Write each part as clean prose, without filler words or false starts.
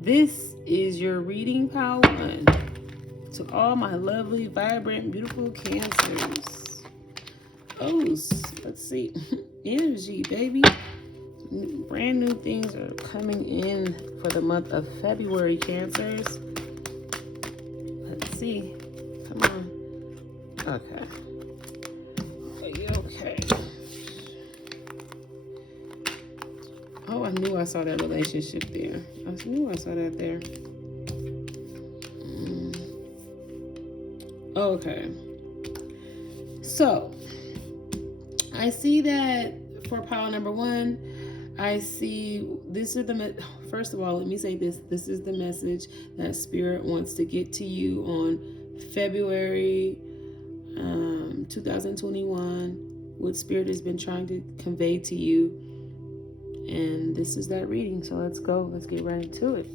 This is your reading power one. To all my lovely, vibrant, beautiful Cancers. Oh, let's see. Energy, baby. Brand new things are coming in for the month of February, Cancers. Let's see. Come on. Okay. Okay. Oh, I knew I saw that relationship there. I knew I saw that there. Okay. So, I see that for pile number one, I see this is first of all, let me say this. This is the message that Spirit wants to get to you on February 2021. What Spirit has been trying to convey to you. And this is that reading. So let's go. Let's get right into it.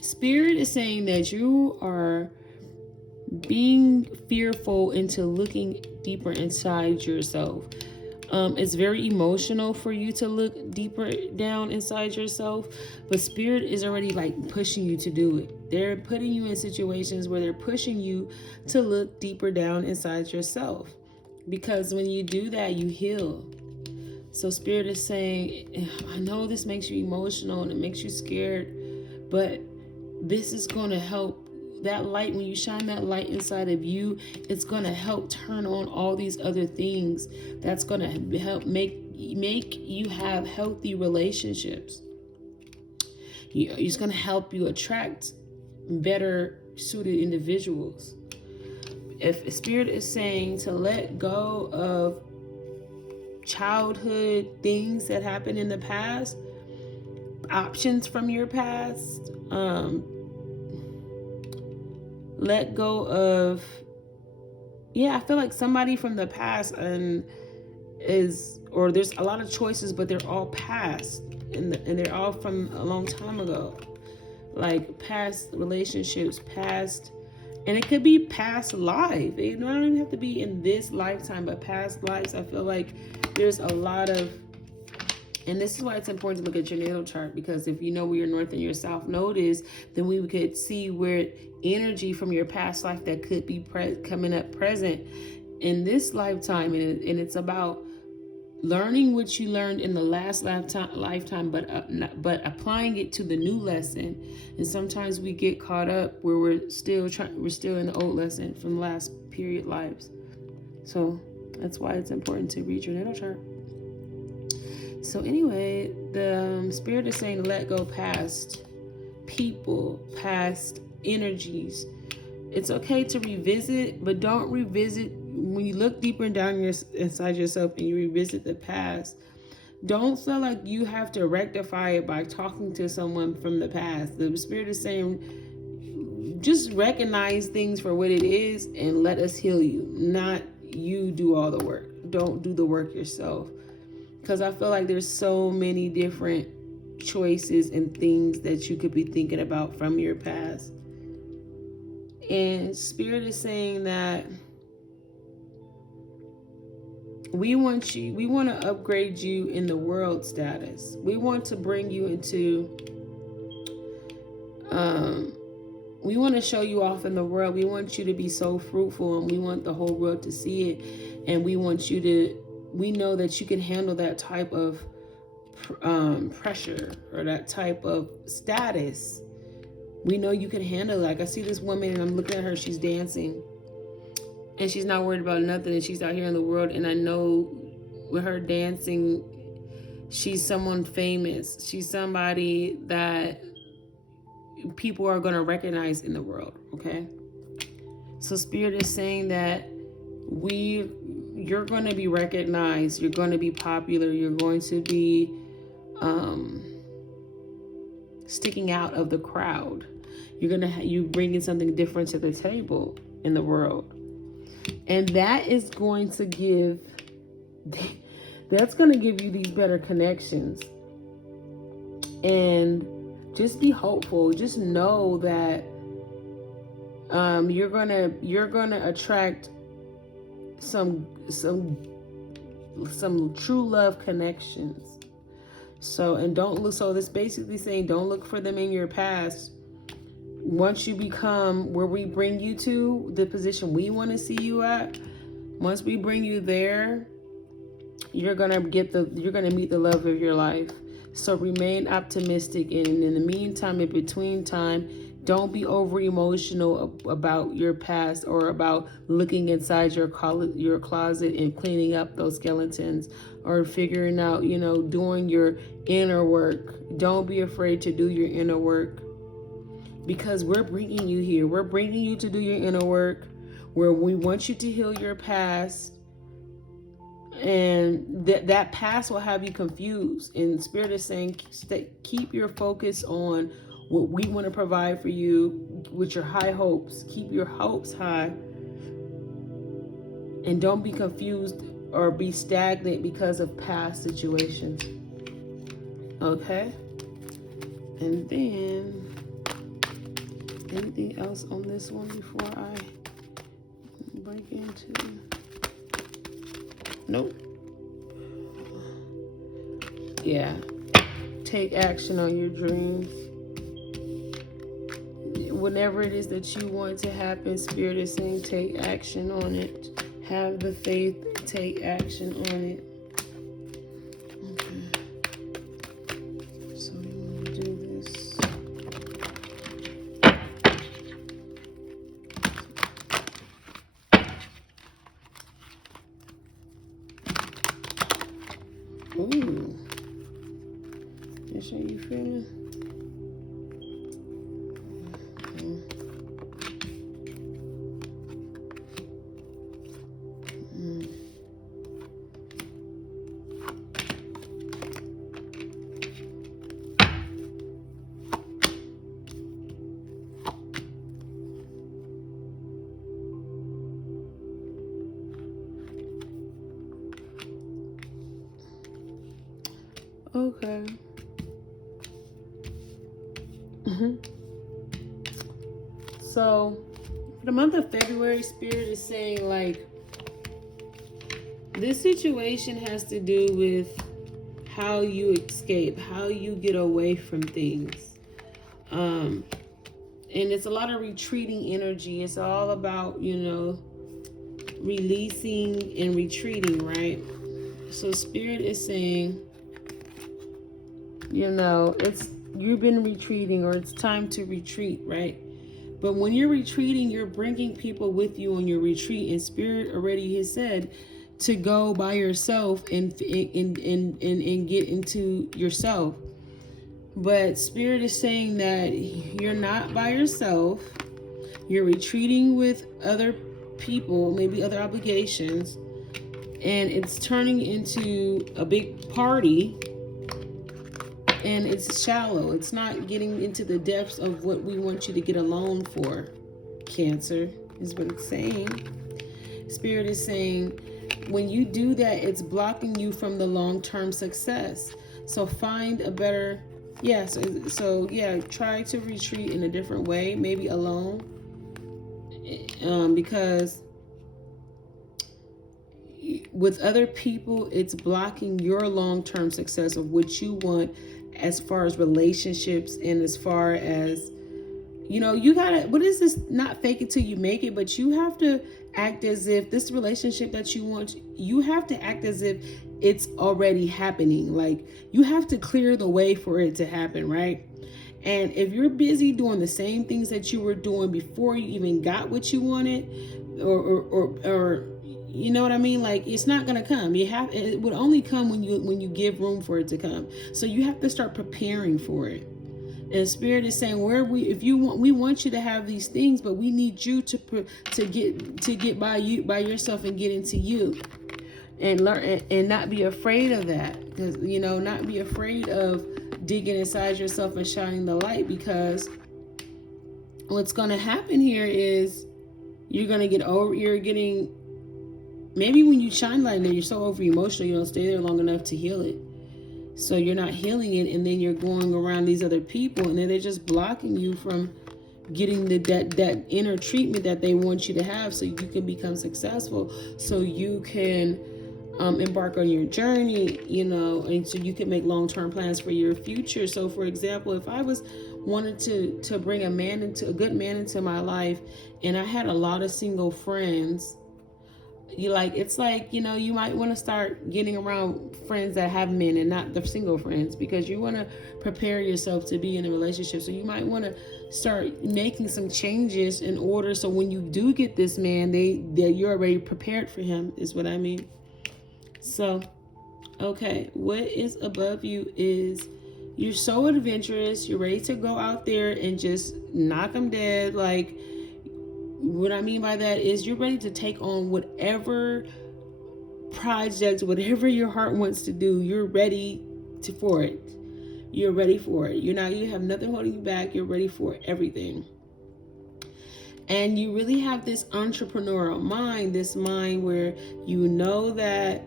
Spirit is saying that you are being fearful into looking deeper inside yourself. It's very emotional for you to look deeper down inside yourself, but Spirit is already like pushing you to do it. They're putting you in situations where they're pushing you to look deeper down inside yourself, because when you do that, you heal. So Spirit is saying, I know this makes you emotional and it makes you scared, but this is going to help. That light, when you shine that light inside of you, it's going to help turn on all these other things. That's going to help make you have healthy relationships. It's going to help you attract better suited individuals. If Spirit is saying to let go of childhood things that happened in the past, options from your past, let go of, I feel like somebody from the past there's a lot of choices, but they're all past, and they're all from a long time ago, like past relationships, past, and it could be past life. It don't even have to be in this lifetime, but past lives. I feel like there's a lot of, and this is why it's important to look at your natal chart, because if you know where your north and your south node is, then we could see where energy from your past life that could be coming up present in this lifetime. And it's about learning what you learned in the last lifetime, but applying it to the new lesson. And sometimes we get caught up where we're still in the old lesson from last period lives. So that's why it's important to read your natal chart. So anyway, the Spirit is saying to let go past people, past energies. It's okay to revisit, but don't revisit. When you look deeper down inside yourself and you revisit the past, don't feel like you have to rectify it by talking to someone from the past. The Spirit is saying just recognize things for what it is and let us heal you, not you do all the work. Don't do the work yourself. Because I feel like there's so many different choices and things that you could be thinking about from your past. And Spirit is saying that we want to upgrade you in the world status. We want to bring you into, we want to show you off in the world. We want you to be so fruitful, and we want the whole world to see it. And we know that you can handle that type of pressure or that type of status. We know you can handle it. Like, I see this woman and I'm looking at her, she's dancing and she's not worried about nothing, and she's out here in the world, and I know with her dancing, she's someone famous. She's somebody that people are going to recognize in the world, okay? So Spirit is saying that you're going to be recognized, you're going to be popular, you're going to be sticking out of the crowd. You're bringing something different to the table in the world. And that is going to give you these better connections. And just be hopeful. Just know that you're gonna attract some true love connections. So, and don't look, so this basically saying don't look for them in your past. Once you become where we bring you to, the position we want to see you at, once we bring you there, you're gonna meet the love of your life. So remain optimistic, and in the meantime, in between time, don't be over emotional about your past or about looking inside your closet and cleaning up those skeletons or figuring out, doing your inner work. Don't be afraid to do your inner work, because we're bringing you here. We're bringing you to do your inner work, where we want you to heal your past. And that past will have you confused. And Spirit is saying, keep your focus on what we want to provide for you with your high hopes. Keep your hopes high. And don't be confused or be stagnant because of past situations. Okay? And then, anything else on this one before I break into... Nope. Yeah. Take action on your dreams. Whatever it is that you want to happen, Spirit is saying take action on it. Have the faith, take action on it. Okay. So you want to do this. Ooh. Just how you feeling? Okay. So, for the month of February, Spirit is saying, like, this situation has to do with how you escape, how you get away from things. And it's a lot of retreating energy. It's all about, releasing and retreating, right? So Spirit is saying, you've been retreating, or it's time to retreat, right? But when you're retreating, you're bringing people with you on your retreat. And Spirit already has said to go by yourself and get into yourself. But Spirit is saying that you're not by yourself. You're retreating with other people, maybe other obligations. And it's turning into a big party. And it's shallow. It's not getting into the depths of what we want you to get alone for. Cancer is what it's saying. Spirit is saying, when you do that, it's blocking you from the long-term success. So find a better, try to retreat in a different way, maybe alone. Because with other people, it's blocking your long-term success of what you want, as far as relationships, and as far as, you gotta, what is this, not fake it till you make it, but you have to act as if this relationship that you want, you have to act as if it's already happening. Like, you have to clear the way for it to happen, right? And if you're busy doing the same things that you were doing before you even got what you wanted, or you know what I mean? Like, it's not gonna come. It would only come when you give room for it to come. So you have to start preparing for it. And Spirit is saying, we want you to have these things, but we need you to get by yourself and get into you, and learn and not be afraid of that. Because not be afraid of digging inside yourself and shining the light, because what's gonna happen here is maybe when you shine light there, you're so over emotional, you don't stay there long enough to heal it. So you're not healing it, and then you're going around these other people, and then they're just blocking you from getting that inner treatment that they want you to have, so you can become successful, so you can embark on your journey, and so you can make long-term plans for your future. So for example, if I was wanted to bring a good man into my life, and I had a lot of single friends, it's like, you might want to start getting around friends that have men and not the single friends, because you want to prepare yourself to be in a relationship. So you might want to start making some changes in order, so when you do get this man, you're already prepared for him, is what I mean. So, okay, what is above you is you're so adventurous. You're ready to go out there and just knock them dead. Like, what I mean by that is you're ready to take on whatever project, whatever your heart wants to do. You're ready for it. You're ready for it. You have nothing holding you back. You're ready for everything. And you really have this entrepreneurial mind, this mind where you know that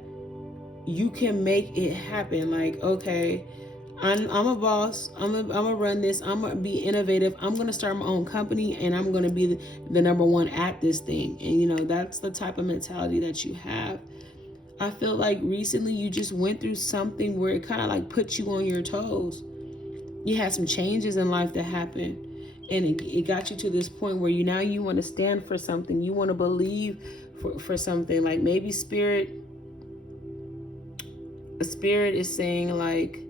you can make it happen. Like, okay, I'm a boss. I'm gonna run this. I'm gonna be innovative. I'm gonna start my own company, and I'm gonna be the number one at this thing. And that's the type of mentality that you have. I feel like recently you just went through something where it kind of like put you on your toes. You had some changes in life that happened, and it got you to this point where you want to stand for something. You want to believe for something. Like maybe spirit is saying, like,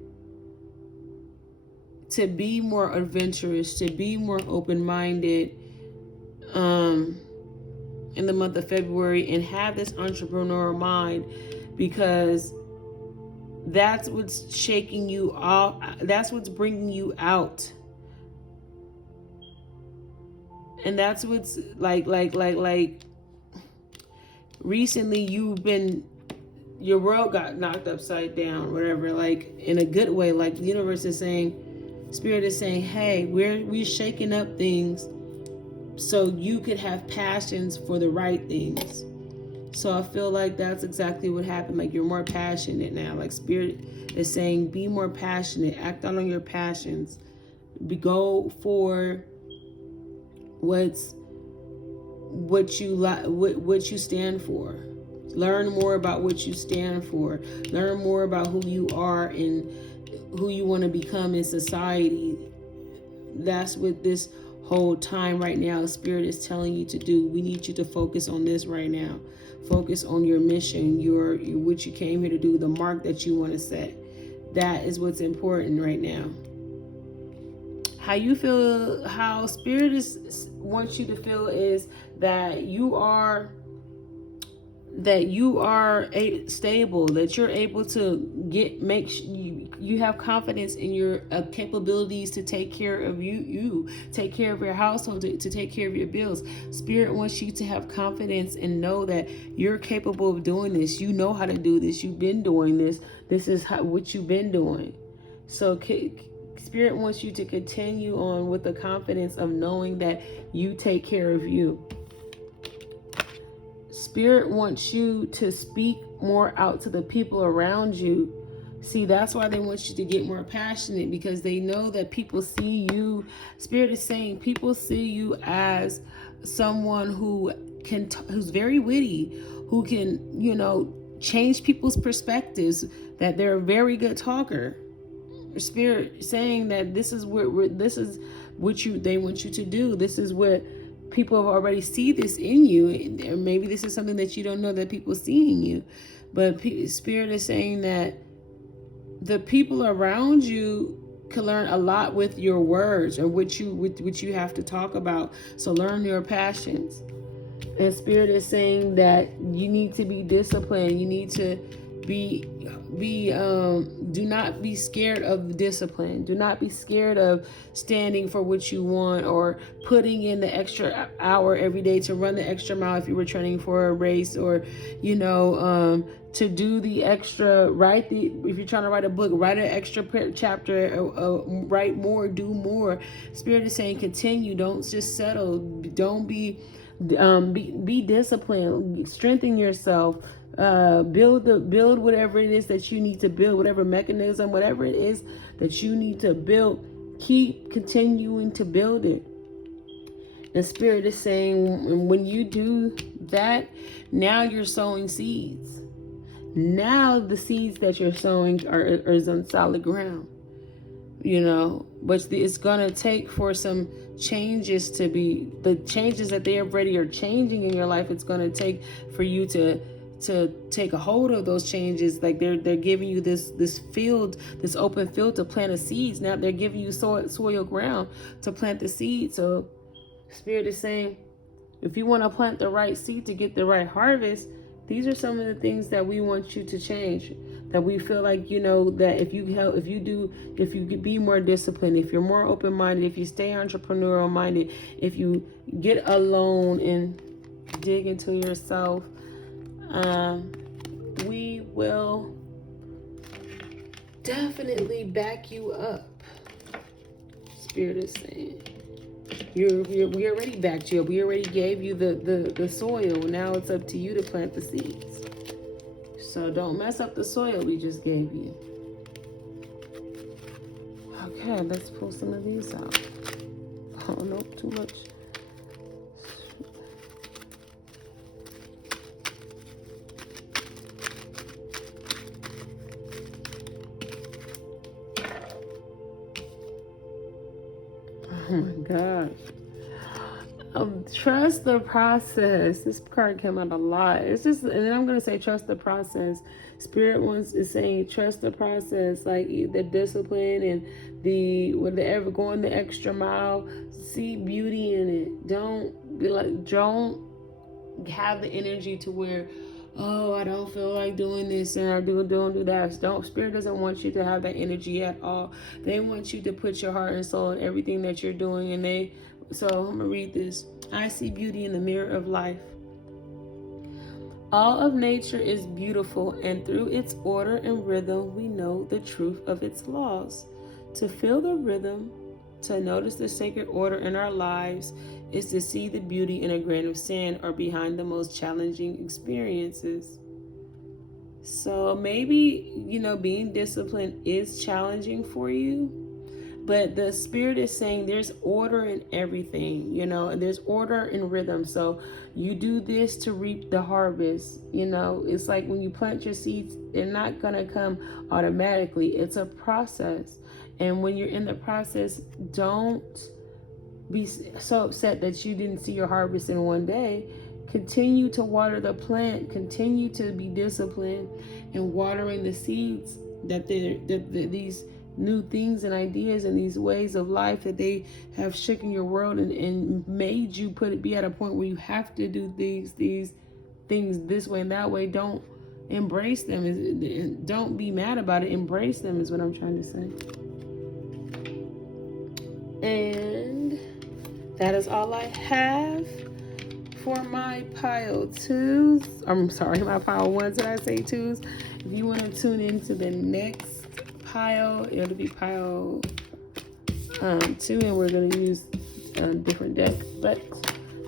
to be more adventurous, to be more open-minded in the month of February, and have this entrepreneurial mind, because that's what's shaking you off. That's what's bringing you out. And that's what's like recently your world got knocked upside down, whatever, like in a good way. Like the universe is saying, spirit is saying, hey, we're shaking up things so you could have passions for the right things. So I feel like that's exactly what happened. Like you're more passionate now. Like spirit is saying, be more passionate, act on your passions, go for what you stand for. Learn more about what you stand for. Learn more about who you are and who you want to become in society. That's what this whole time right now Spirit is telling you to do. We need you to focus on this right now. Focus on your mission, what you came here to do, the mark that you want to set. That is what's important right now. How you feel, how Spirit wants you to feel is that you are stable, that you're able to you have confidence in your capabilities to take care of you take care of your household, to take care of your bills. Spirit wants you to have confidence and know that you're capable of doing this. You know how to do this. You've been doing this. This is what you've been doing. So Spirit wants you to continue on with the confidence of knowing that you take care of you. Spirit wants you to speak more out to the people around you. See, that's why they want you to get more passionate, because they know that people see you. Spirit is saying people see you as someone who's very witty, who can, change people's perspectives, that they're a very good talker. Spirit saying that this is what they want you to do. This is what people have already see this in you. Or maybe this is something that you don't know that people see in you. But Spirit is saying that the people around you can learn a lot with your words, or what you have to talk about. So learn your passions. And Spirit is saying that you need to be disciplined. You need to do not be scared of discipline. Do not be scared of standing for what you want, or putting in the extra hour every day to run the extra mile if you were training for a race, or to do the extra, if you're trying to write a book, write an extra chapter, write more, do more. Spirit is saying continue. Don't just settle. Don't be disciplined. Strengthen yourself. Build whatever it is that you need to build, whatever mechanism, whatever it is that you need to build. Keep continuing to build it. The Spirit is saying, when you do that, now you're sowing seeds. Now the seeds that you're sowing are on solid ground, but it's gonna take for some changes to be the changes that they already are changing in your life. It's gonna take for you to take a hold of those changes. Like they're giving you this field, this open field to plant the seeds. Now they're giving you soil ground to plant the seed. So Spirit is saying, if you want to plant the right seed to get the right harvest, these are some of the things that we want you to change. That we feel like, that if you be more disciplined, if you're more open-minded, if you stay entrepreneurial minded, if you get alone and dig into yourself, we will definitely back you up. Spirit is saying, we already backed you up. We already gave you the soil. Now it's up to you to plant the seeds. So don't mess up the soil we just gave you. Okay, let's pull some of these out. Oh, no, too much. Oh my gosh. Trust the process. This card came out a lot. It's just, and then I'm going to say trust the process. Spirit is saying trust the process, like the discipline and whatever, going the extra mile. See beauty in it. Don't have the energy to where, oh, I don't feel like doing this and I don't do that. Spirit doesn't want you to have that energy at all. They want you to put your heart and soul in everything that you're doing. So I'm gonna read this. I see beauty in the mirror of life. All of nature is beautiful, and through its order and rhythm, we know the truth of its laws. To feel the rhythm, to notice the sacred order in our lives, is to see the beauty in a grain of sand or behind the most challenging experiences. So maybe, being disciplined is challenging for you, but the Spirit is saying there's order in everything, and there's order in rhythm. So you do this to reap the harvest. It's like when you plant your seeds, they're not going to come automatically. It's a process. And when you're in the process, don't be so upset that you didn't see your harvest in one day. Continue to water the plant. Continue to be disciplined in watering the seeds that these new things and ideas and these ways of life that they have shaken your world and made you be at a point where you have to do these things this way and that way. Don't embrace them. Don't be mad about it. Embrace them is what I'm trying to say. And that is all I have for my pile twos. I'm sorry, my pile ones. Did I say twos? If you want to tune into the next pile, it'll be pile 2, and we're going to use different decks. But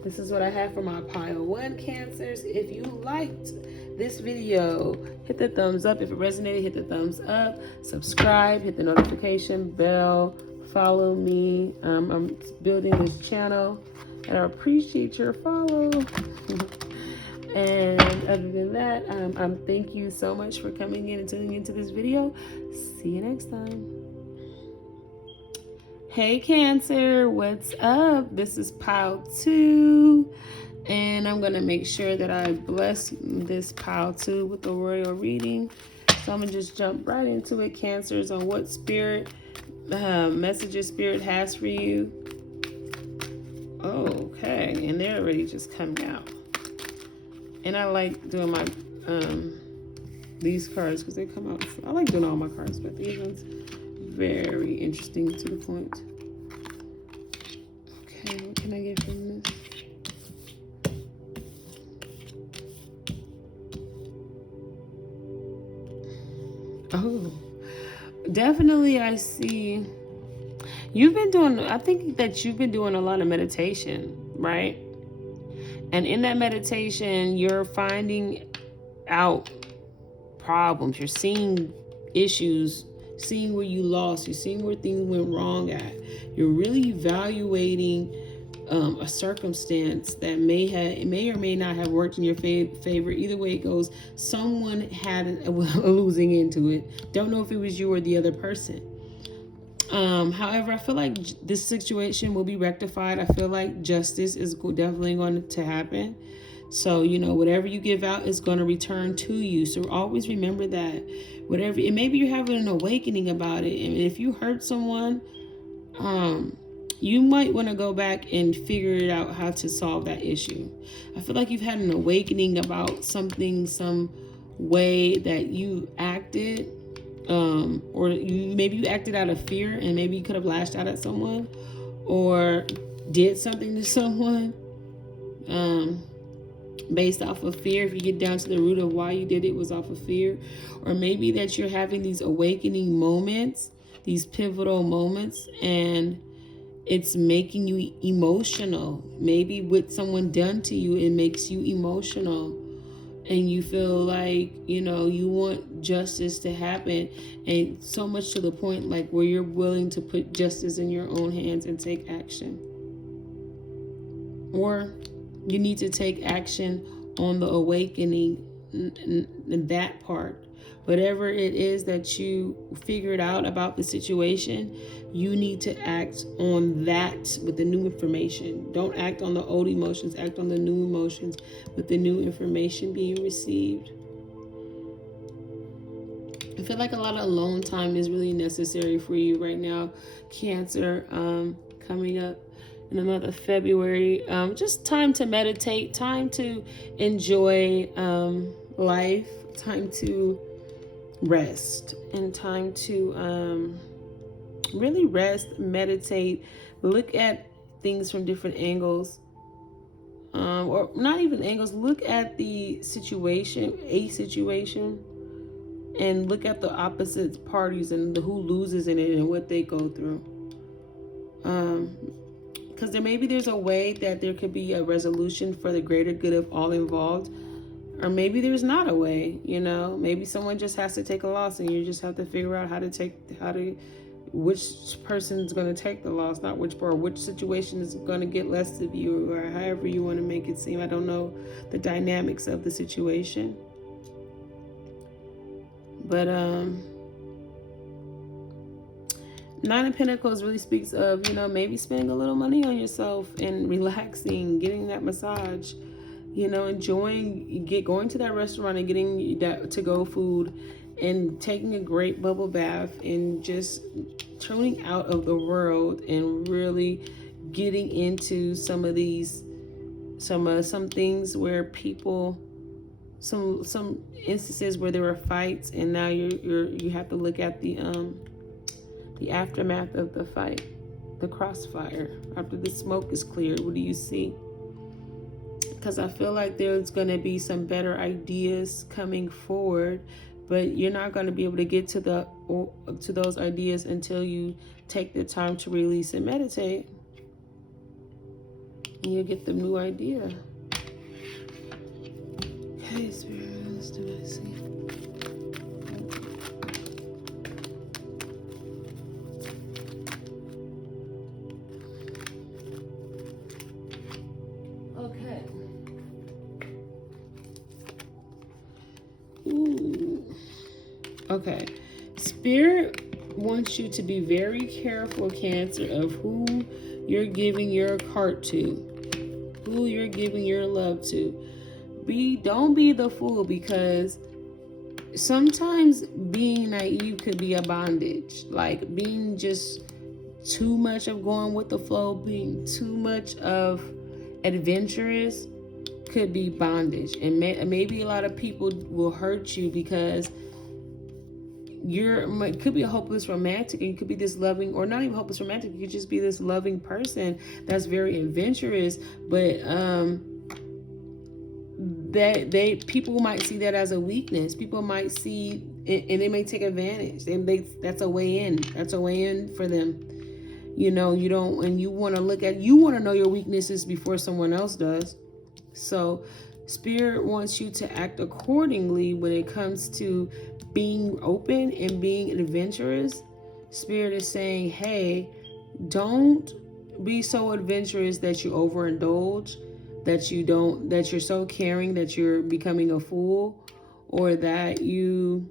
this is what I have for my pile 1 Cancers. If you liked this video, hit the thumbs up. If it resonated, hit the thumbs up. Subscribe, hit the notification bell. Follow me. I'm building this channel, and I appreciate your follow. And other than that, thank you so much for coming in and tuning into this video. See you next time. Hey Cancer, what's up? This is pile 2, and I'm gonna make sure that I bless this pile 2 with the royal reading. So I'm gonna just jump right into it, Cancers, on what spirit messages Spirit has for you. Okay, and they're already just coming out. And I like doing my these cards because they come out. I like doing all my cards, but these ones very interesting to the point. Okay, what can I get from this? Oh, definitely I see I think that you've been doing a lot of meditation, right? And in that meditation, you're finding out problems. You're seeing issues, seeing where you lost. You're seeing where things went wrong at. You're really evaluating a circumstance that may or may not have worked in your favor. Either way it goes, someone had a losing into it. Don't know if it was you or the other person. However, I feel like this situation will be rectified. I feel like justice is definitely going to happen. So, whatever you give out is going to return to you. So always remember that. Whatever, and maybe you're having an awakening about it. And if you hurt someone, you might want to go back and figure it out how to solve that issue. I feel like you've had an awakening about something, some way that you acted, or maybe you acted out of fear, and maybe you could have lashed out at someone or did something to someone based off of fear. If you get down to the root of why you did it, was off of fear. Or maybe that you're having these awakening moments, these pivotal moments, and it's making you emotional. Maybe what someone done to you, it makes you emotional, and you feel like, you want justice to happen, and so much to the point like where you're willing to put justice in your own hands and take action. Or you need to take action on the awakening, in that part. Whatever it is that you figured out about the situation, you need to act on that with the new information. Don't act on the old emotions, act on the new emotions with the new information being received. I feel like a lot of alone time is really necessary for you right now, Cancer, coming up in the month of February. Just time to meditate, time to enjoy life, time to rest, and time to really rest, meditate, look at things from different angles, or not even angles. Look at the situation, and look at the opposite parties and who loses in it and what they go through. Because there's a way that there could be a resolution for the greater good of all involved. Or maybe there's not a way, maybe someone just has to take a loss, and you just have to figure out which person is going to take the loss, not which situation is going to get less of you, or however you want to make it seem. I don't know the dynamics of the situation. But Nine of Pentacles really speaks of, maybe spending a little money on yourself and relaxing, getting that massage, enjoying, going to that restaurant and getting that to-go food, and taking a great bubble bath, and just tuning out of the world and really getting into some of these, some things where people, some instances where there were fights, and now you have to look at the aftermath of the fight, the crossfire. After the smoke is cleared, what do you see? Because I feel like there's going to be some better ideas coming forward, but you're not going to be able to get to those ideas until you take the time to release and meditate, and you get the new idea. Okay, Spirit, let's do it. See. Okay. Ooh. Okay. Spirit wants you to be very careful, Cancer, of who you're giving your heart to, who you're giving your love to. Don't be the fool, because sometimes being naive could be a bondage. Like being just too much of going with the flow, being too much of adventurous could be bondage. And maybe a lot of people will hurt you because it could be a hopeless romantic, and you could be this loving, or not even hopeless romantic, you could just be this loving person that's very adventurous, but people might see that as a weakness. People might see it, and they may take advantage, and that's a way in for them. You don't, and you want to know your weaknesses before someone else does. So Spirit wants you to act accordingly when it comes to being open and being adventurous. Spirit is saying, hey, don't be so adventurous that you overindulge, that you're so caring that you're becoming a fool, or that you're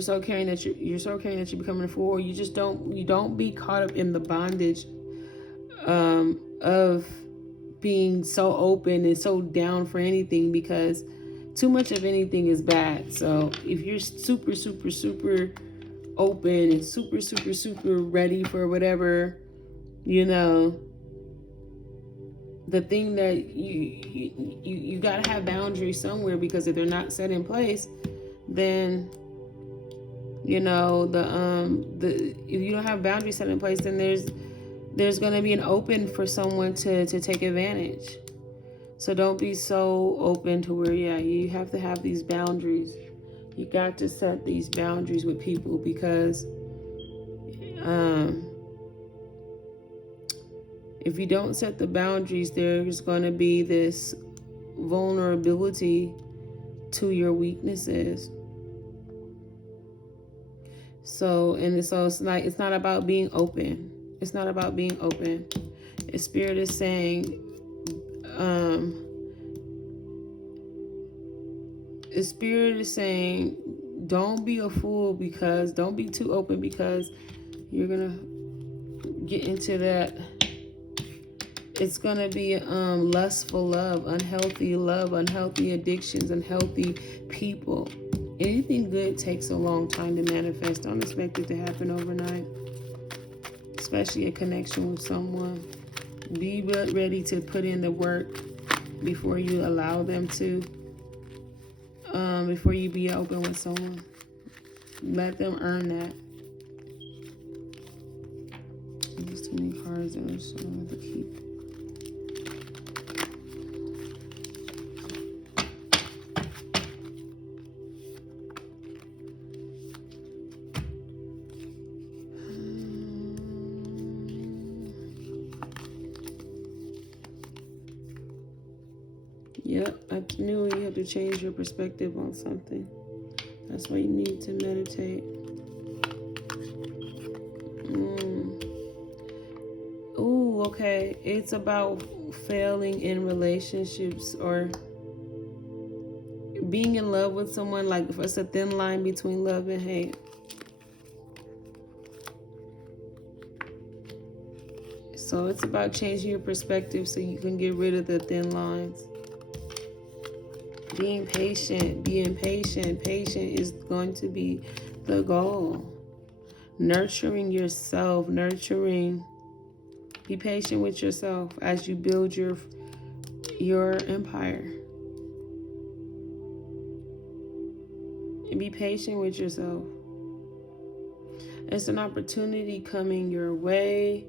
so caring that you're becoming a fool, or you don't be caught up in the bondage of being so open and so down for anything, because too much of anything is bad. So if you're super open and super ready for whatever, the thing that you gotta have boundaries somewhere, because if they're not set in place, then if you don't have boundaries set in place, then there's gonna be an open for someone to take advantage. So don't be so open to where, you have to have these boundaries. You got to set these boundaries with people, because if you don't set the boundaries, there's going to be this vulnerability to your weaknesses. So it's not about being open. It's not about being open. The Spirit is saying, don't be a fool, because don't be too open, because you're gonna get into that. It's gonna be lustful love, unhealthy addictions, unhealthy people. Anything good takes a long time to manifest. Don't expect it to happen overnight, especially a connection with someone. Be ready to put in the work before you allow them to. Before you be open with someone, let them earn that. There's too many cards that are so hard to keep. Yep, I knew you had to change your perspective on something. That's why you need to meditate. Ooh, okay. It's about failing in relationships, or being in love with someone. Like, if it's a thin line between love and hate. So it's about changing your perspective so you can get rid of the thin lines. Being patient. Patient is going to be the goal. Nurturing yourself. Be patient with yourself as you build your empire. And be patient with yourself. It's an opportunity coming your way.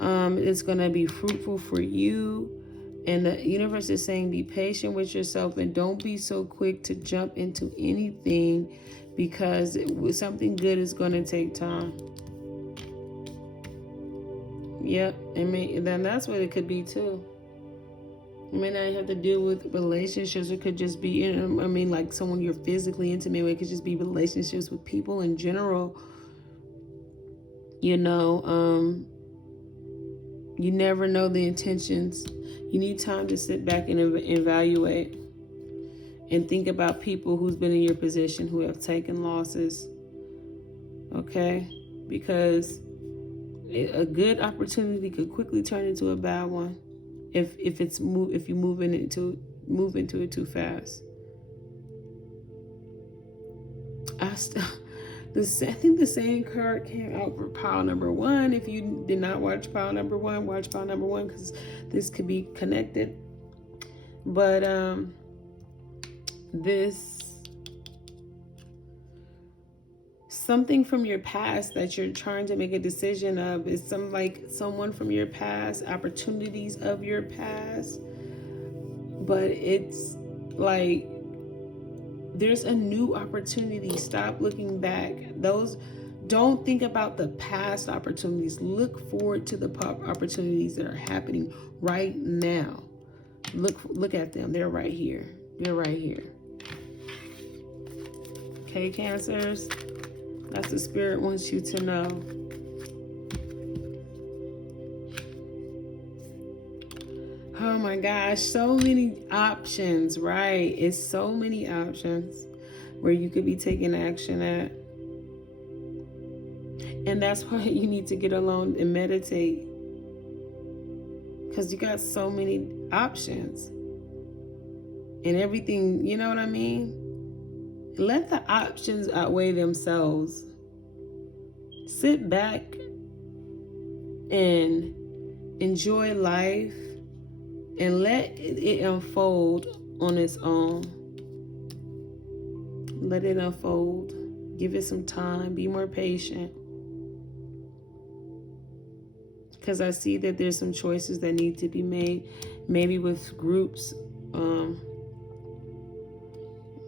It's going to be fruitful for you. And the universe is saying, be patient with yourself and don't be so quick to jump into anything, because something good is going to take time. Yep. Then that's what it could be too. You may not have to deal with relationships. It could just be, like someone you're physically intimate with. It could just be relationships with people in general. You never know the intentions. You need time to sit back and evaluate and think about people who's been in your position, who have taken losses. Okay? Because a good opportunity could quickly turn into a bad one if you move into it too fast. I think the same card came out for pile number 1. If you did not watch pile number 1, watch pile number 1, because this could be connected. But something from your past that you're trying to make a decision of is someone from your past, opportunities of your past. But it's like, there's a new opportunity. Stop looking back. Don't think about the past opportunities. Look forward to the opportunities that are happening right now. Look at them. They're right here. Okay, Cancers? That's the Spirit wants you to know. my gosh, so many options, right? It's so many options where you could be taking action at. And that's why you need to get alone and meditate. Because you got so many options. And everything, you know what I mean? Let the options outweigh themselves. Sit back and enjoy life and let it unfold on its own. Let it unfold. Give it some time. Be more patient. Because I see that there's some choices that need to be made. Maybe with groups.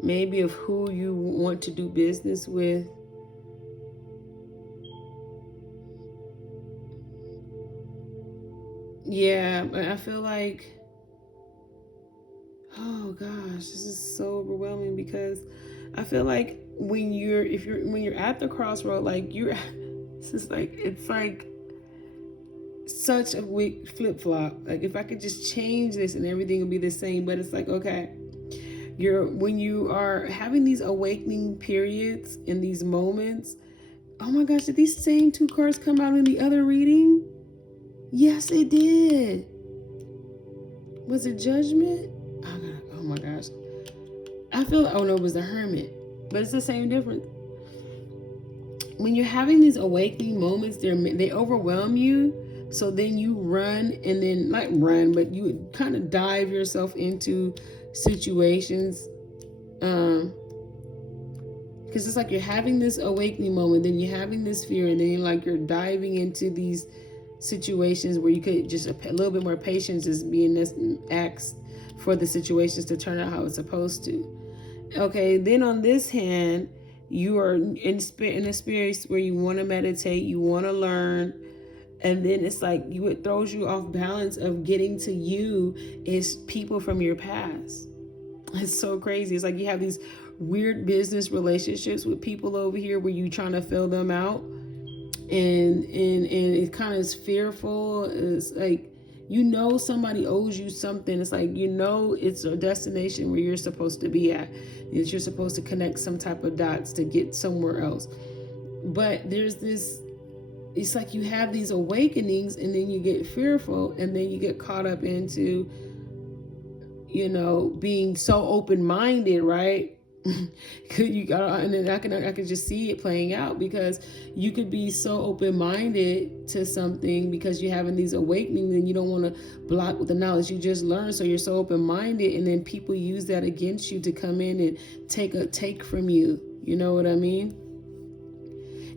Maybe of who you want to do business with. Yeah, I feel like, oh gosh, this is so overwhelming because I feel like when you're at the crossroad, like it's like such a weak flip flop. Like if I could just change this and everything would be the same, but it's like, okay, when you are having these awakening periods in these moments. Oh my gosh, did these same two cards come out in the other reading? Yes, it did. Was it Judgment? Oh my gosh. I feel, oh no, it was the Hermit. But it's the same difference. When you're having these awakening moments, they overwhelm you. So then you run and then, not run, but you kind of dive yourself into situations. Because it's like you're having this awakening moment, then you're having this fear, and then you're diving into these situations where you could just a little bit more patience is being asked for the situations to turn out how it's supposed to. Okay, then on this hand, you are in a spirit where you want to meditate, you want to learn, and then it's like it throws you off balance of getting to you is people from your past. It's so crazy. It's like you have these weird business relationships with people over here where you trying to fill them out. And it kind of is fearful. It's like, somebody owes you something. It's like, it's a destination where you're supposed to be at. You're supposed to connect some type of dots to get somewhere else. But there's this, it's like you have these awakenings and then you get fearful and then you get caught up into, being so open-minded, right? And then I can just see it playing out because you could be so open-minded to something because you're having these awakenings and you don't want to block with the knowledge you just learned, so you're so open-minded, and then people use that against you to come in and take from you. You know what I mean?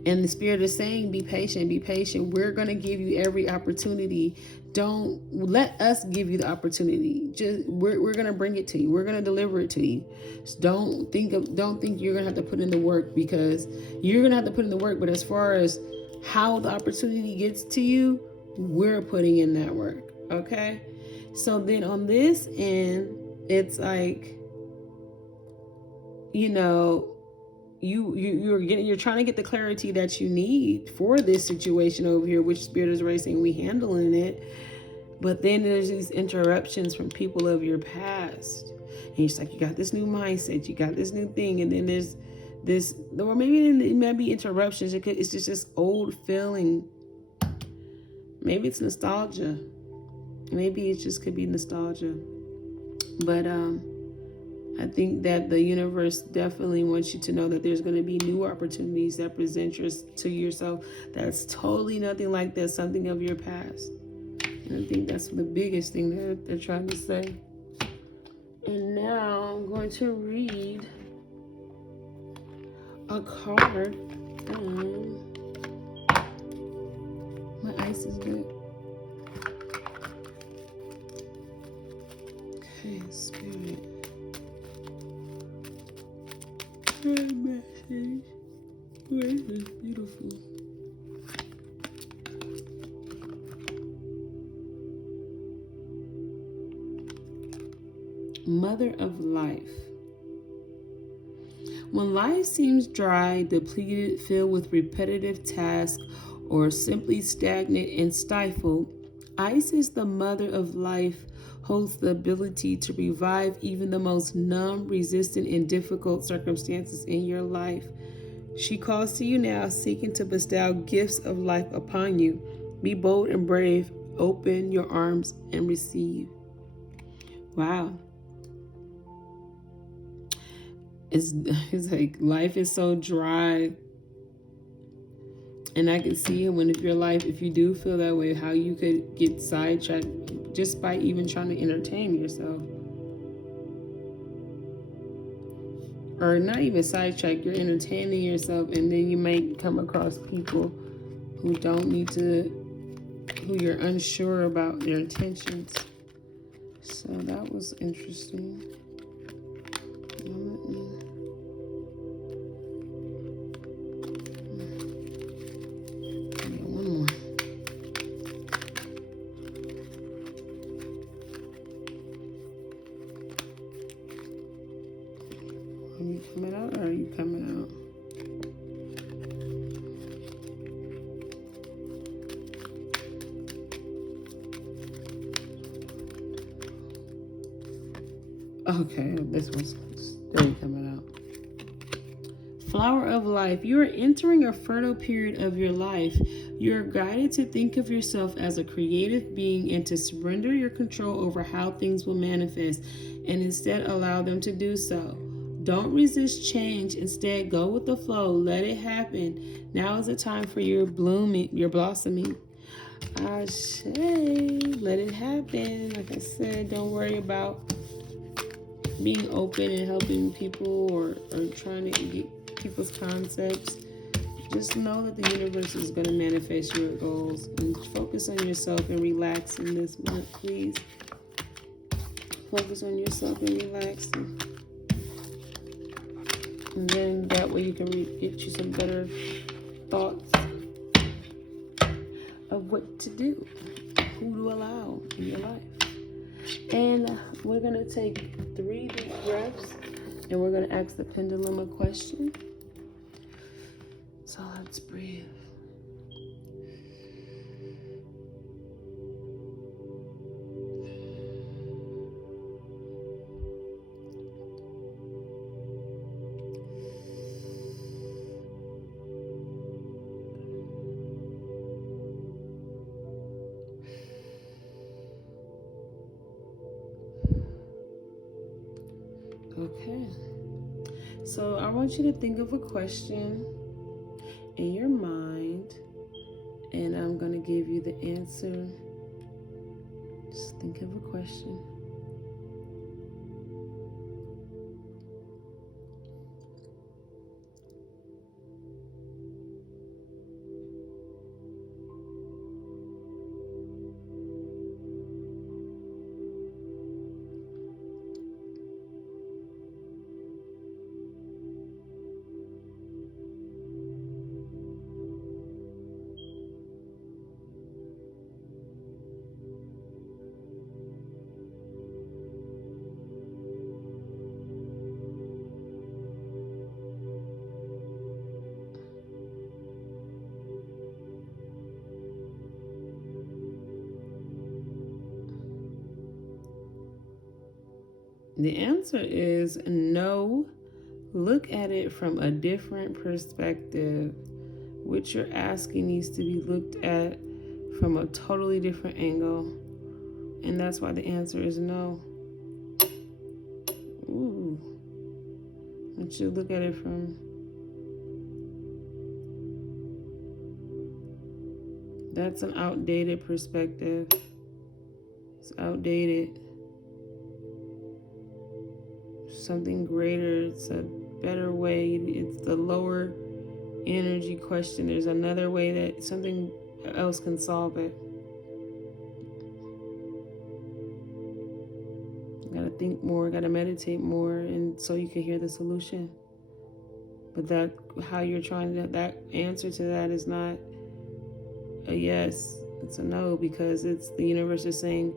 And the Spirit is saying, be patient, be patient. We're going to give you every opportunity. Don't let us give you the opportunity. We're going to bring it to you. We're going to deliver it to you. So don't think you're going to have to put in the work, because you're going to have to put in the work. But as far as how the opportunity gets to you, we're putting in that work. Okay. So then on this end, it's like, you're trying to get the clarity that you need for this situation over here, which Spirit is racing, we handling it. But then there's these interruptions from people of your past, and it's like you got this new mindset, you got this new thing, and then there's this, or maybe it might be interruptions. It's just this old feeling. Maybe it's nostalgia. Maybe it just could be nostalgia. But I think that the universe definitely wants you to know that there's going to be new opportunities that present to yourself that's totally nothing like that, something of your past. And I think that's the biggest thing that they're trying to say. And now I'm going to read a card. My ice is good. Okay, Spirit. Message. This is beautiful. Mother of life. When life seems dry, depleted, filled with repetitive tasks, or simply stagnant and stifled, Isis, the mother of life, holds the ability to revive even the most numb, resistant, and difficult circumstances in your life. She calls to you now, seeking to bestow gifts of life upon you. Be bold and brave. Open your arms and receive. Wow. It's like life is so dry. And I can see when if your life, if you do feel that way, how you could get sidetracked just by even trying to entertain yourself. Or not even sidetracked, you're entertaining yourself, and then you might come across people who don't need to, who you're unsure about their intentions. So that was interesting. One more. Are you coming out or are you coming out? Okay, this one's still coming out. Flower of life. You are entering a fertile period of your life. You are guided to think of yourself as a creative being and to surrender your control over how things will manifest and instead allow them to do so. Don't resist change. Instead, go with the flow. Let it happen. Now is the time for your blooming, your blossoming. Ashe, let it happen. Like I said, don't worry about being open and helping people or trying to get people's concepts. Just know that the universe is going to manifest your goals, and focus on yourself and relax in this month, please. Focus on yourself and relax, and then that way you can get you some better thoughts of what to do, who to allow in your life. And we're going to take 3 deep breaths, and we're going to ask the pendulum a question. So let's breathe. Okay. So I want you to think of a question in your mind, and I'm going to give you the answer. Just think of a question. The answer is no. Look at it from a different perspective. What you're asking needs to be looked at from a totally different angle. And that's why the answer is no. Ooh. Once you look at it from... That's an outdated perspective. It's outdated. Something greater. It's a better way. It's the lower energy question. There's another way that something else can solve it. Gotta think more, gotta meditate more, and so you can hear the solution. But that, how you're trying to, that answer to that is not a yes, it's a no, because it's the universe is saying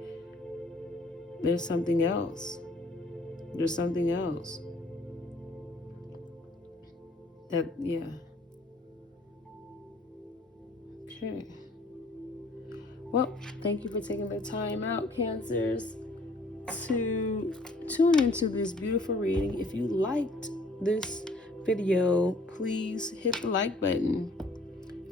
there's something else. There's something else. That, yeah. Okay. Well, thank you for taking the time out, Cancers, to tune into this beautiful reading. If you liked this video, please hit the like button.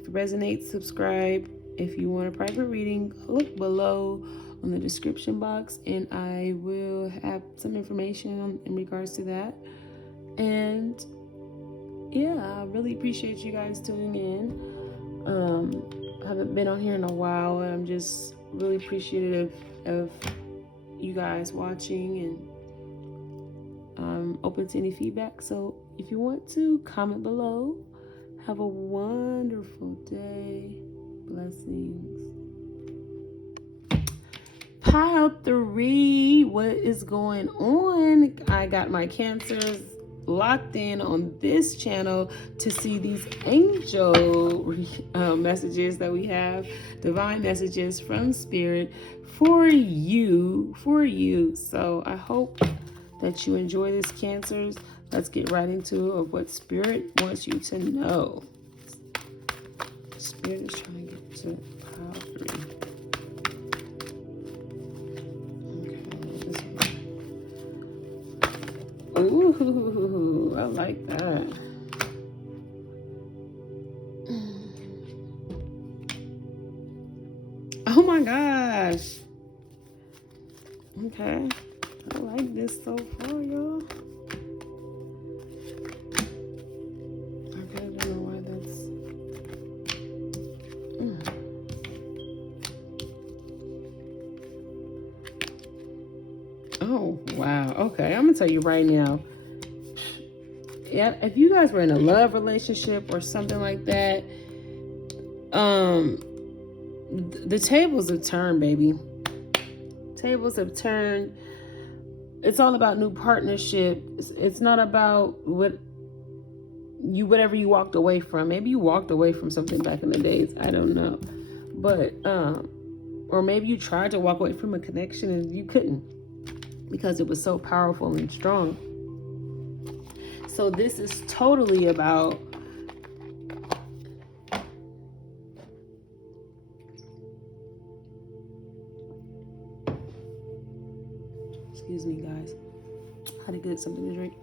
If it resonates, subscribe. If you want a private reading, look below on the description box, and I will have some information in regards to that. And yeah, I really appreciate you guys tuning in. I haven't been on here in a while, and I'm just really appreciative of you guys watching, and I'm open to any feedback. So if you want to, comment below. Have a wonderful day. Blessings. Pile 3, what is going on? I got my Cancers locked in on this channel to see these angel messages that we have, divine messages from Spirit for you. So I hope that you enjoy this, Cancers. Let's get right into of what Spirit wants you to know. Spirit is trying to get to pile 3. Ooh, I like that. Oh my gosh. Okay. I like this so far, y'all. Okay, I don't know why that's... Oh, wow. Okay, I'm going to tell you right now. Yeah, if you guys were in a love relationship or something like that, the tables have turned, baby. Tables have turned. It's all about new partnership. It's not about whatever you walked away from. Maybe you walked away from something back in the days. I don't know. But, or maybe you tried to walk away from a connection and you couldn't because it was so powerful and strong. So this is totally about excuse me, guys. I had to get something to drink.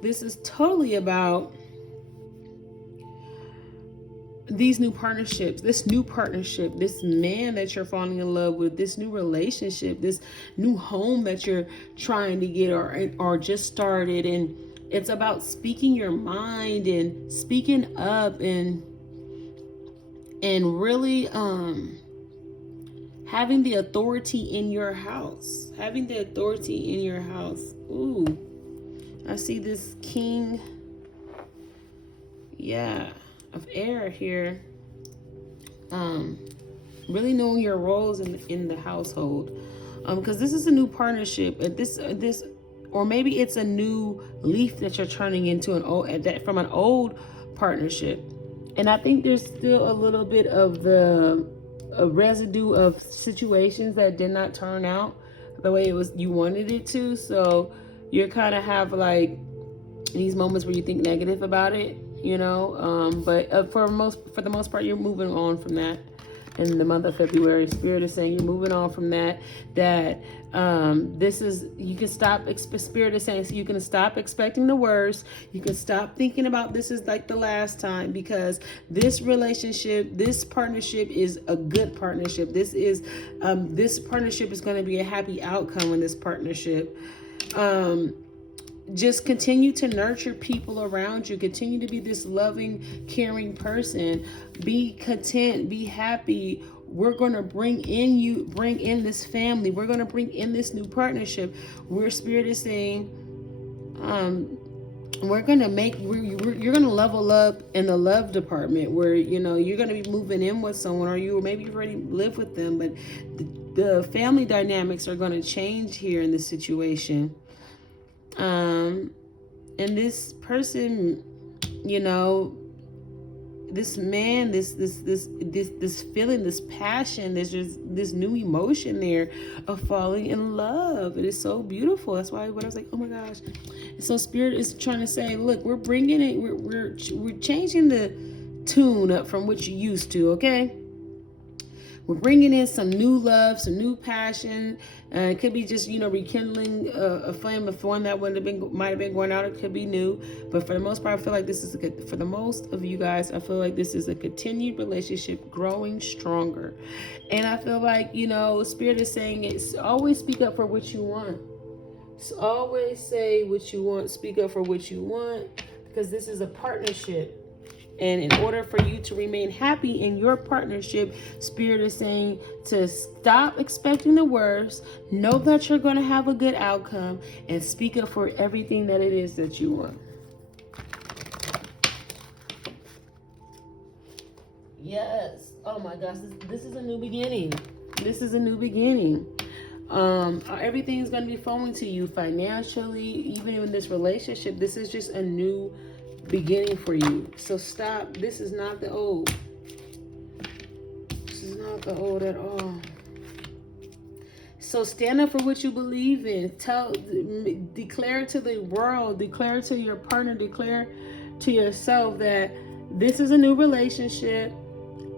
This is totally about these new partnerships, this new partnership, this man that you're falling in love with, this new relationship, this new home that you're trying to get or just started. And it's about speaking your mind and speaking up and really having the authority in your house. Having the authority in your house. Ooh. I see this king, of air here. Really knowing your roles in the household. Because this is a new partnership. Or maybe it's a new leaf that you're turning into from an old partnership. And I think there's still a little bit of a residue of situations that did not turn out the way you wanted it to. So you kind of have like these moments where you think negative about it, but for the most part, you're moving on from that. In the month of February, Spirit is saying you're moving on from that. You can stop. Spirit is saying so you can stop expecting the worst. You can stop thinking about this is like the last time, because this relationship, this partnership is a good partnership. This partnership is going to be a happy outcome in this partnership. Just continue to nurture people around you. Continue to be this loving, caring person. Be content. Be happy. We're going to bring in this family. We're going to bring in this new partnership. Where Spirit is saying, you're going to level up in the love department where, you're going to be moving in with someone, or maybe you've already lived with them, but the family dynamics are going to change here in this situation. And this person, this man, this feeling, this passion, there's just this new emotion there of falling in love. It is so beautiful. That's why when I was like, oh my gosh. So Spirit is trying to say, look, we're bringing it, we're changing the tune up from what you used to, okay? We're bringing in some new love, some new passion. It could be just, rekindling a flame of one that might have been going out. It could be new. But for the most part, I feel like this is for the most of you guys, I feel like this is a continued relationship growing stronger. And I feel like, Spirit is saying it's always speak up for what you want. So always say what you want, speak up for what you want, because this is a partnership. And in order for you to remain happy in your partnership, Spirit is saying to stop expecting the worst, know that you're going to have a good outcome, and speak up for everything that it is that you want. Yes. Oh my gosh, this is a new beginning. This is a new beginning. Everything's going to be flowing to you financially, even in this relationship. This is just a new beginning for you. So stop. This is not the old. This is not the old at all. So stand up for what you believe in. Declare to the world, declare to your partner, declare to yourself that this is a new relationship.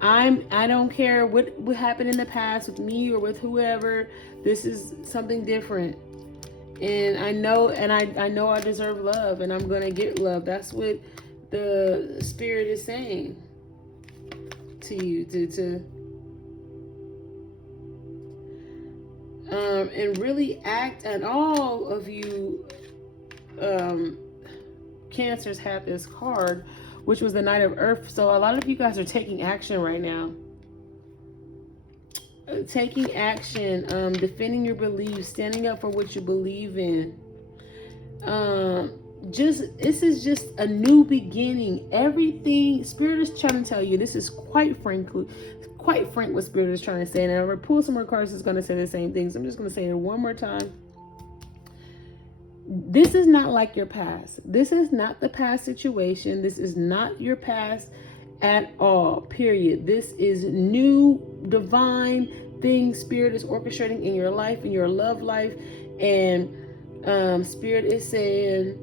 I don't care what happened in the past with me or with whoever. This is something different. And I know I deserve love, and I'm going to get love. That's what the Spirit is saying to you. And really act, and all of you Cancers have this card, which was the Knight of Earth. So a lot of you guys are taking action right now. Taking action, defending your beliefs, standing up for what you believe in. This is just a new beginning. Everything Spirit is trying to tell you, this is quite frank what Spirit is trying to say. And I'm going to pull some more cards that's going to say the same things. I'm just going to say it one more time. This is not like your past. This is not the past situation. This is not your past at all, period. This is new divine things Spirit is orchestrating in your life, in your love life. And Spirit is saying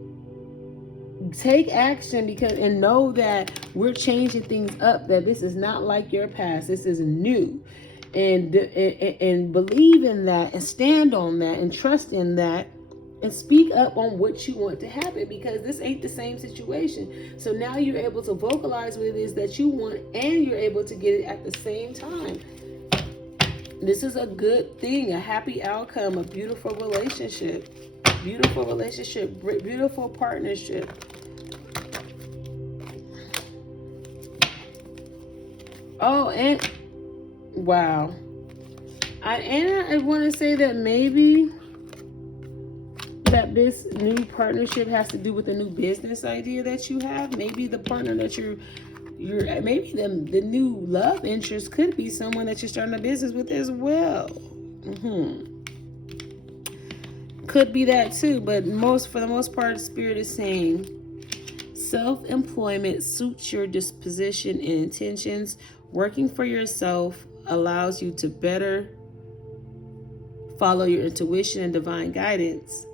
take action, and know that we're changing things up, that this is not like your past. This is new. And believe in that, and stand on that, and trust in that, and speak up on what you want to happen, because this ain't the same situation. So now you're able to vocalize what it is that you want, and you're able to get it at the same time. This is a good thing, a happy outcome, a beautiful relationship, beautiful partnership. Oh, and wow. I want to say that maybe that this new partnership has to do with a new business idea that you have. Maybe the partner that you're maybe the new love interest could be someone that you're starting a business with as well. Could be that too, but for the most part, Spirit is saying self-employment suits your disposition and intentions. Working for yourself allows you to better follow your intuition and divine guidance.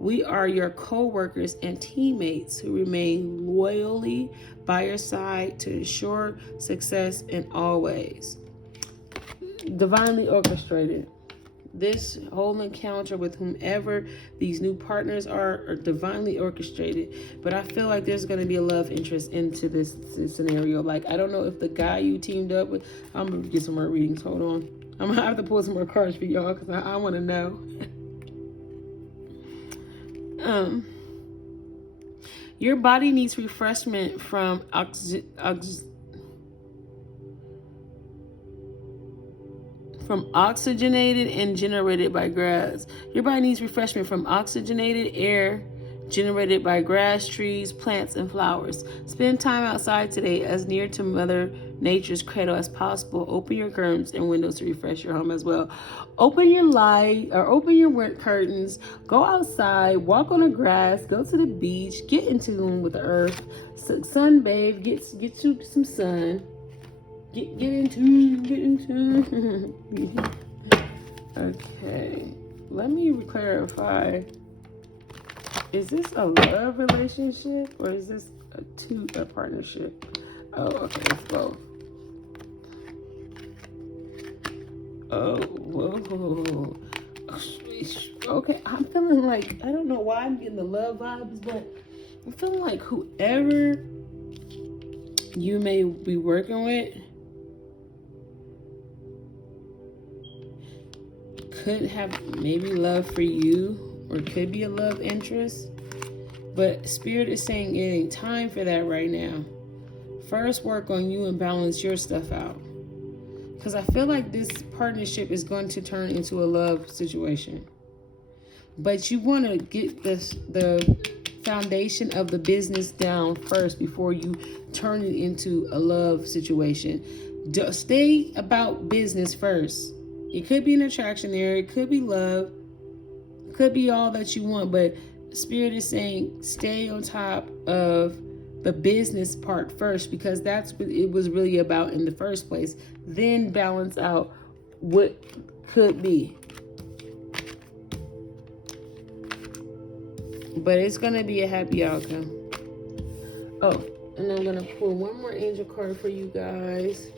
We are your co-workers and teammates who remain loyally by your side to ensure success in all ways. Divinely orchestrated. This whole encounter with whomever these new partners are divinely orchestrated. But I feel like there's going to be a love interest into this scenario. Like, I don't know if the guy you teamed up with... I'm going to get some more readings. Hold on. I'm going to have to pull some more cards for y'all, because I want to know. Your body needs refreshment from oxygenated and generated by grass. Your body needs refreshment from oxygenated air generated by grass, trees, plants, and flowers. Spend time outside today as near to Mother Nature's cradle as possible. Open your curtains and windows to refresh your home as well. Open your curtains, go outside, walk on the grass, go to the beach, get in tune with the earth, sunbathe, get you some sun. Get into. Okay, let me clarify. Is this a love relationship or is this a partnership? Oh, okay, let's go. Oh, whoa. Okay, I'm feeling like, I don't know why I'm getting the love vibes, but I'm feeling like whoever you may be working with could have maybe love for you, or could be a love interest. But Spirit is saying it ain't time for that right now. First, work on you and balance your stuff out. Because I feel like this partnership is going to turn into a love situation. But you want to get the foundation of the business down first before you turn it into a love situation. Stay about business first. It could be an attraction there. It could be love. It could be all that you want. But Spirit is saying stay on top of the business part first, because that's what it was really about in the first place. Then balance out what could be. But it's going to be a happy outcome. Oh, and I'm going to pull one more angel card for you guys.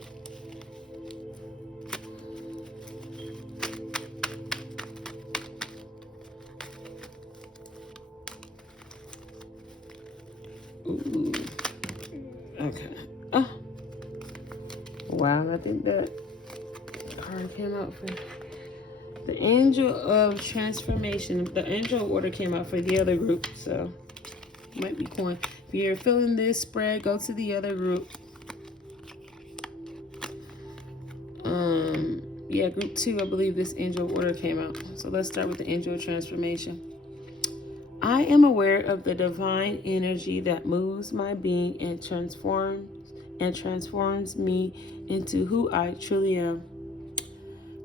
Ooh. Okay. Oh. Wow, I think that card came out for the angel of transformation. The angel order came out for the other group, so might be coin. If you're feeling this spread, go to the other group. Yeah, group 2, I believe this angel order came out. So let's start with the angel of transformation. I am aware of the divine energy that moves my being and transforms me into who I truly am.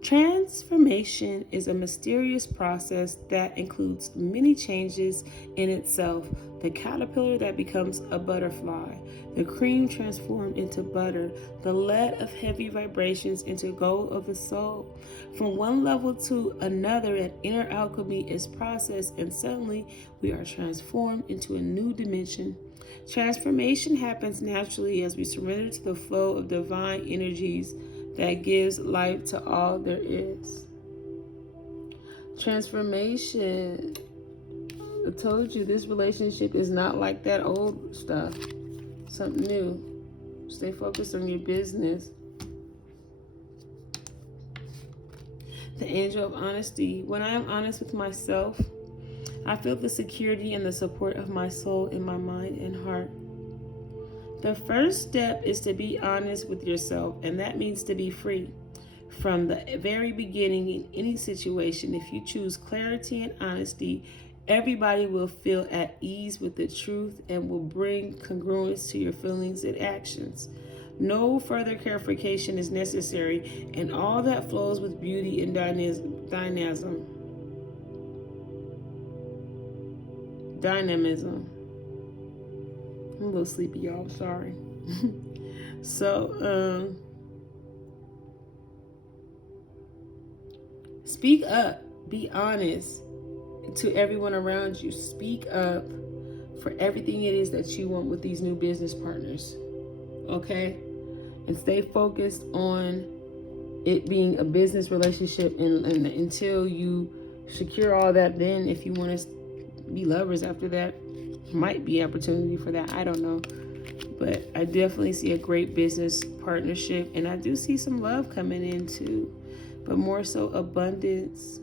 Transformation is a mysterious process that includes many changes in itself. The caterpillar that becomes a butterfly, the cream transformed into butter, the lead of heavy vibrations into gold of the soul. From one level to another, an inner alchemy is processed, and suddenly we are transformed into a new dimension. Transformation happens naturally as we surrender to the flow of divine energies that gives life to all there is. Transformation. I told you this relationship is not like that old stuff. Something new. Stay focused on your business. The angel of honesty. When I am honest with myself, I feel the security and the support of my soul in my mind and heart. The first step is to be honest with yourself, and that means to be free. From the very beginning in any situation, if you choose clarity and honesty, everybody will feel at ease with the truth and will bring congruence to your feelings and actions. No further clarification is necessary, and all that flows with beauty and dynamism. I'm a little sleepy, y'all. Sorry. So, speak up. Be honest to everyone around you. Speak up for everything it is that you want with these new business partners. Okay? And stay focused on it being a business relationship, and until you secure all that, then if you want to be lovers after that, might be opportunity for that. I don't know. But I definitely see a great business partnership, and I do see some love coming in too, but more so abundance.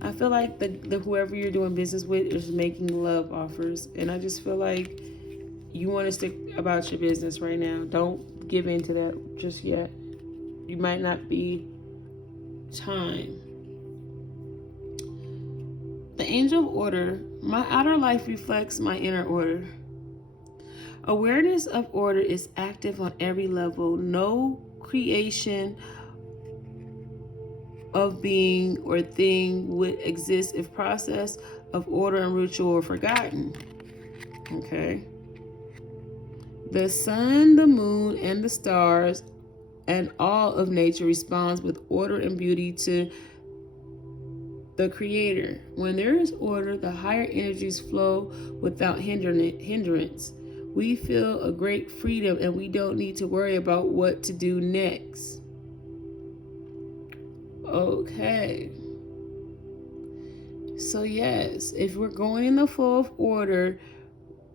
I feel like the whoever you're doing business with is making love offers, and I just feel like you want to stick about your business right now. Don't give in to that just yet. You might not be time. The angel of order. My outer life reflects my inner order. Awareness of order is active on every level. No creation of being or thing would exist if process of order and ritual were forgotten. Okay. The sun, the moon, and the stars and all of nature responds with order and beauty to the Creator. When there is order, the higher energies flow without hindrance. We feel a great freedom, and we don't need to worry about what to do next. Okay. So yes, if we're going in the flow of order,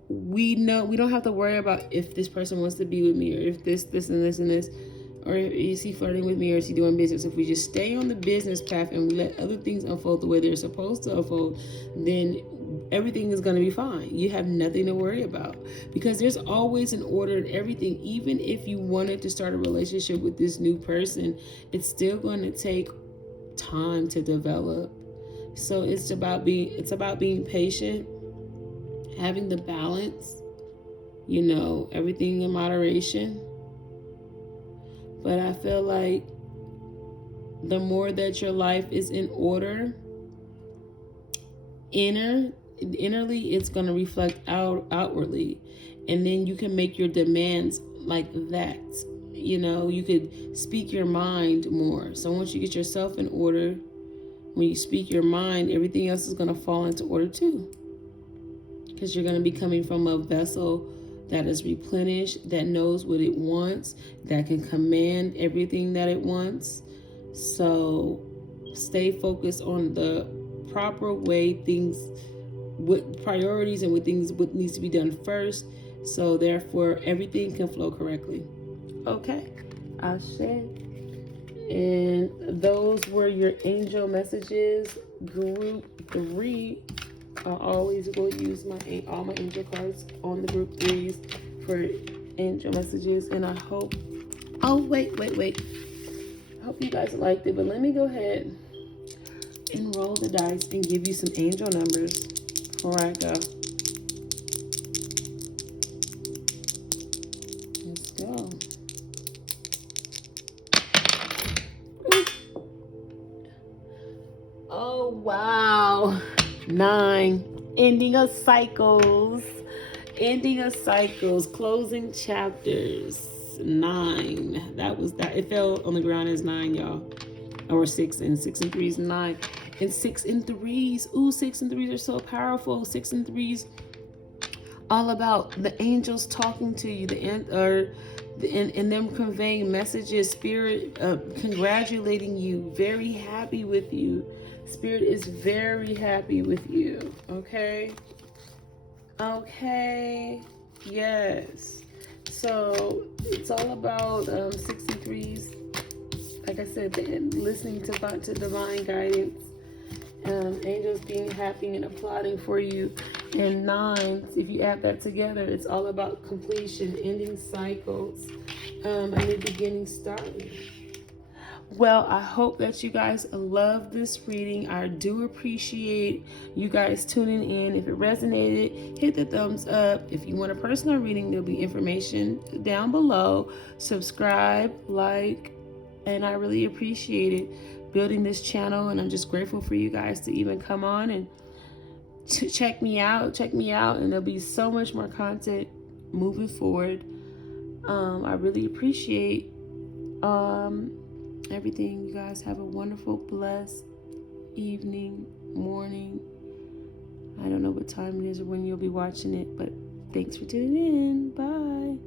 we know we don't have to worry about if this person wants to be with me, or if this and this and this, or is he flirting with me, or is he doing business. If we just stay on the business path and we let other things unfold the way they're supposed to unfold, then everything is going to be fine. You have nothing to worry about, because there's always an order in everything. Even if you wanted to start a relationship with this new person, it's still going to take time to develop. So it's about being patient, having the balance, everything in moderation. But I feel like the more that your life is in order, innerly, it's going to reflect outwardly. And then you can make your demands like that. You could speak your mind more. So once you get yourself in order, when you speak your mind, everything else is going to fall into order too. Because you're going to be coming from a vessel that is replenished, that knows what it wants, that can command everything that it wants. So stay focused on the proper way things, what priorities and what needs to be done first. So therefore, everything can flow correctly. Okay, Ashe. And those were your angel messages, group 3. I always will use all my angel cards on the group 3s for angel messages. And I hope, wait. I hope you guys liked it, but let me go ahead and roll the dice and give you some angel numbers before I go. Let's go. Oh, wow. 9. Ending of cycles. Closing chapters. 9. That. It fell on the ground as 9, y'all. Or 6, and 6 and 3s, 9. And 6 and 3s. Ooh, 6 and 3s are so powerful. 6 and 3s, all about the angels talking to you, and them conveying messages, spirit congratulating you, very happy with you. Spirit is very happy with you. Okay, yes. So it's all about 63s. Like I said, listening to divine guidance, angels being happy and applauding for you. And 9s, if you add that together, it's all about completion, ending cycles, and the beginning starting. Well, I hope that you guys love this reading. I do appreciate you guys tuning in. If it resonated, hit the thumbs up. If you want a personal reading, there'll be information down below. Subscribe, like, and I really appreciate it, building this channel. And I'm just grateful for you guys to even come on and to check me out. And there'll be so much more content moving forward. I really appreciate everything. You guys have a wonderful, blessed evening, morning. I don't know what time it is or when you'll be watching it, but thanks for tuning in. Bye.